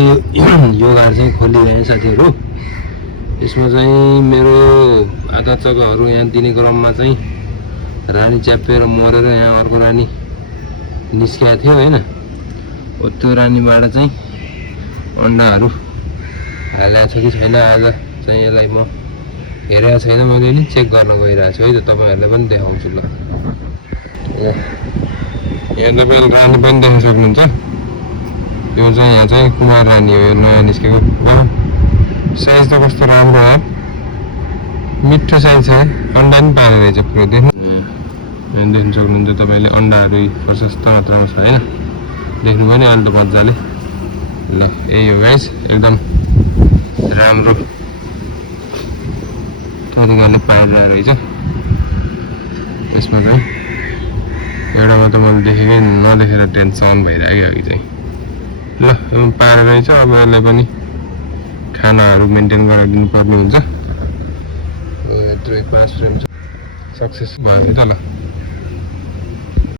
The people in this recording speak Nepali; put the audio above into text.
यो घर चाहिँ खोलिरहेँ साथीहरू। यसमा चाहिँ मेरो आधा जग्गाहरू यहाँ दिने क्रममा चाहिँ रानी च्यापेर मरेर यहाँ अर्को रानी निस्किएको थियो होइन। हो त्यो रानीबाट चाहिँ अन्डाहरू हालेको छ कि छैन आज चाहिँ यसलाई म हेरेको छैन, मैले नि चेक गर्न गइरहेको छु है त, तपाईँहरूले पनि देखाउँछु ल। यहाँ तपाईँले रानी पनि देख्न सक्नुहुन्छ। यो चाहिँ यहाँ चाहिँ कुमार रानी हो, यो नयाँ निस्केको। साइज त कस्तो राम्रो हो, मिठो साइज छ। अन्डा पनि पारेको रहेछ पुरै, देख्नु सक्नुहुन्छ तपाईँले। अन्डाहरू प्रशस्त मात्रामा छ होइन, देख्नुभयो नि अहिले त मजाले। ल यही हो गाइस, एकदम राम्रो तरिकाले पारिरहेको रहेछ। त्यसमा चाहिँ एउटामा त मैले देखेकै नदेखेर टेन्सन भइरहेको अघि चाहिँ। ल पारेर रहेछ, अब यसलाई पनि खानाहरू मेन्टेन गराइदिनु पर्ने हुन्छ। 3-5 फ्रेम सक्सेस भयो त ल।